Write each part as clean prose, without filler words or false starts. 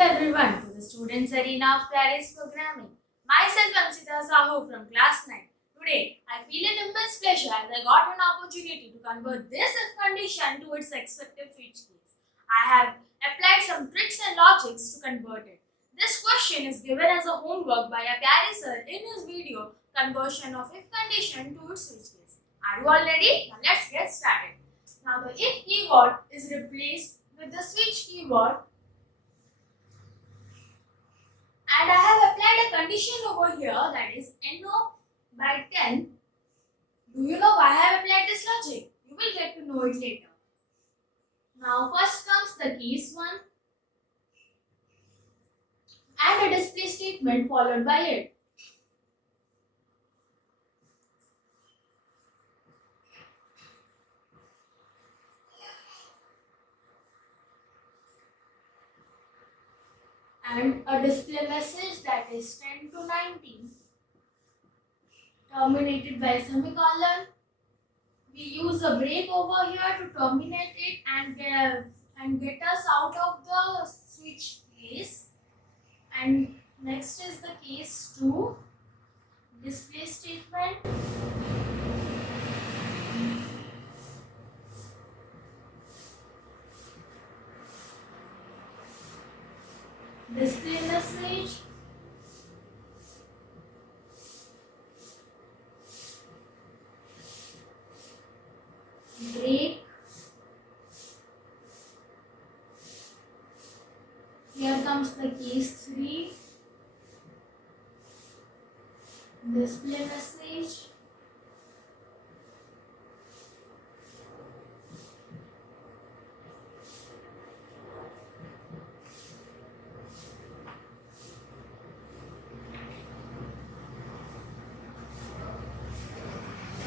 Everyone to the Students Arena of Claris Programming. Myself Ansita Sahu from class 9. Today, I feel an immense pleasure as I got an opportunity to convert this if condition to its expected switch case. I have applied some tricks and logics to convert it. This question is given as a homework by a Plary sir in his video Conversion of if condition to its switch case. Are you all ready? Now let's get started. Now the if keyword is replaced with the switch keyword, and I have applied a condition over here, that is NO by 10. Do you know why I have applied this logic? You will get to know it later. Now first comes the case 1 and a display statement followed by it. And a display message that is 10 to 19 terminated by a semicolon. We use a break over here to terminate it and get us out of the switch case. And next is the case 2, display statement. Display message, break. Here comes the case 3, display message,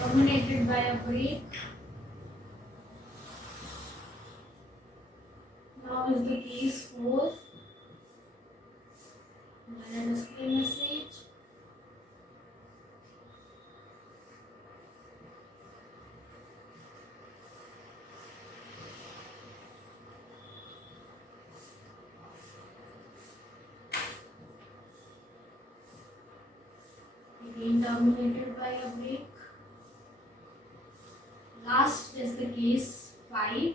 terminated by a break. Now is the case 4, then a display message, again terminated by a break. Last is the case 5,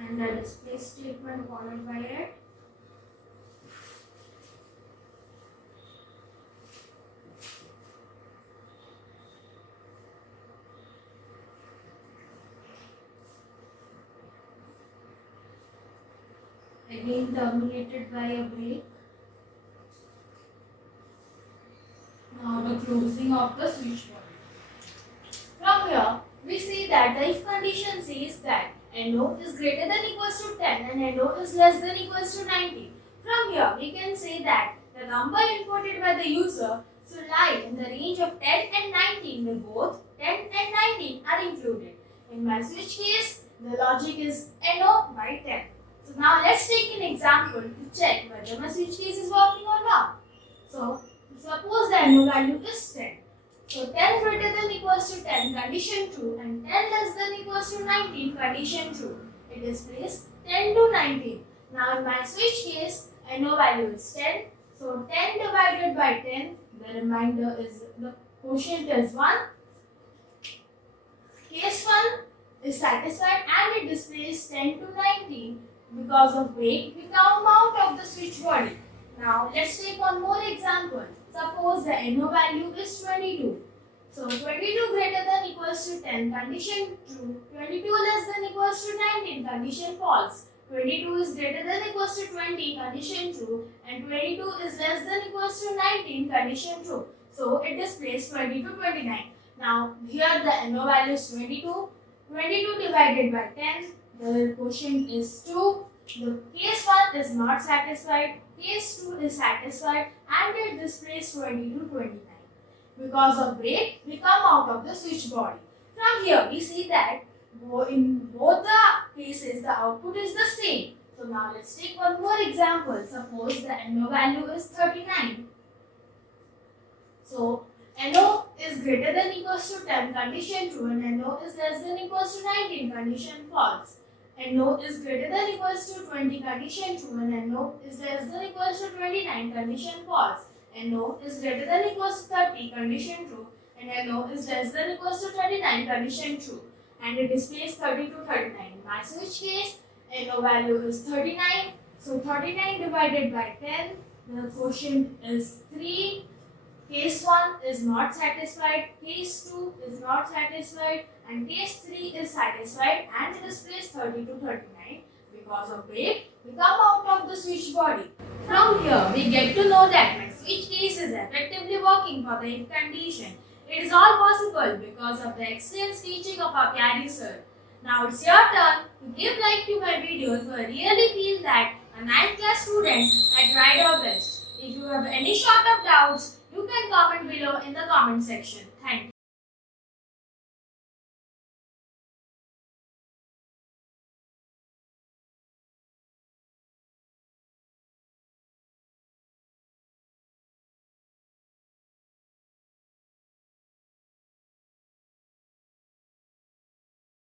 and a display statement followed by it. Again terminated by a break. Now the closing of the switch body. From here, we see that the if condition says that NO is greater than equals to 10 and NO is less than equals to 90. From here, we can say that the number inputted by the user should lie in the range of 10 and 19, where both 10 and 19 are included. In my switch case, the logic is NO by 10. So now let's take an example to check whether my switch case is working or not. So suppose the NO value is 10. So 10 greater than equals to 10, condition true, and 10 less than equals to 19, condition true. It is placed 10 to 19. Now in my switch case, NO value is 10. So 10 divided by 10, the remainder is, the quotient is 1. Case 1 is satisfied and it displays 10 to 19 because of break. We come out of the switch body. Now let's take one more example. Suppose the NO value is 22. So 22 greater than equals to 10, condition true. 22 less than equals to 19, condition false. 22 is greater than equals to 20, condition true. And 22 is less than equals to 19, condition true. So it displays 20 to 29. Now here the NO value is 22. 22 divided by 10, the quotient is 2. The case 1 is not satisfied, case 2 is satisfied, and it displays 20 to 29. Because of break, we come out of the switch body. From here, we see that in both the cases, the output is the same. So now let's take one more example. Suppose the NO value is 39. So NO is greater than equals to 10, condition true, and NO is less than equals to 19, condition false. NO is greater than equals to 20, condition true, and NO is less than equals to 29, condition false. NO is greater than equals to 30, condition true, and NO is less than equals to 39, condition true. And it displays 30 to 39. In my switch case, NO value is 39. So 39 divided by 10, the quotient is 3. Case 1 is not satisfied, case 2 is not satisfied, and case 3 is satisfied, and it displays 30 to 39. Because of it, we come out of the switch body. From here, we get to know that my switch case is effectively working for the if condition. It is all possible because of the excellent teaching of our Pyari sir. Now it's your turn to give like to my video if I really feel that a 9th class student had tried her best. If you have any sort of doubts, you can comment below in the comment section. Thank you.